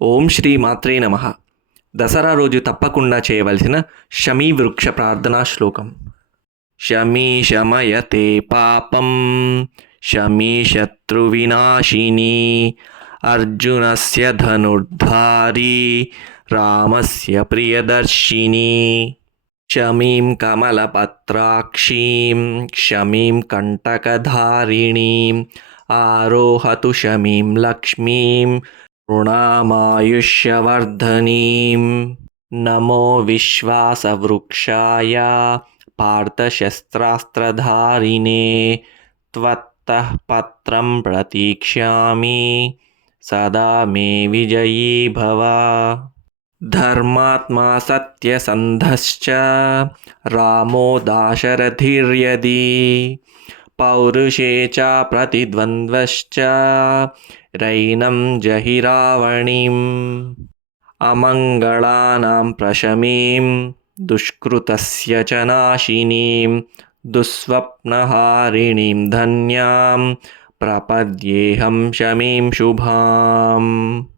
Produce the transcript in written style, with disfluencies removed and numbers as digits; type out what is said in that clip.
ఓం శ్రీ మాత్రే నమః. దసరా రోజు తప్పకుండా చేయవలసిన శమీ వృక్ష ప్రార్థనా శ్లోకం. శమీ శమయతే పాపం శమీ శత్రువినాశిని అర్జునస్య ధనుర్ధారి రామస్య ప్రియదర్శిని శమీం కమలపత్రాక్షీం శమీం కంటకధారిణీం ఆరోహతు శమీం లక్ష్మీం ऋणामायुष्यवर्धनीं नमो विश्वासवृक्षाय पार्थशस्त्रास्त्रधारिणे त्वत्तः पत्रं प्रतीक्ष्यामि सदा मे विजयी भव. धर्मात्मा सत्यसन्धश्च रामो दाशरथिर्यदि पौरुषे च प्रतिद्वन्द्वश्च रैनं जहि रावणीम् अमङ्गलानां प्रशमीं दुष्कृतस्य च नाशिनीं दुःस्वप्नहारिणीं धन्यां प्रपद्येऽहं शमीं शुभाम्.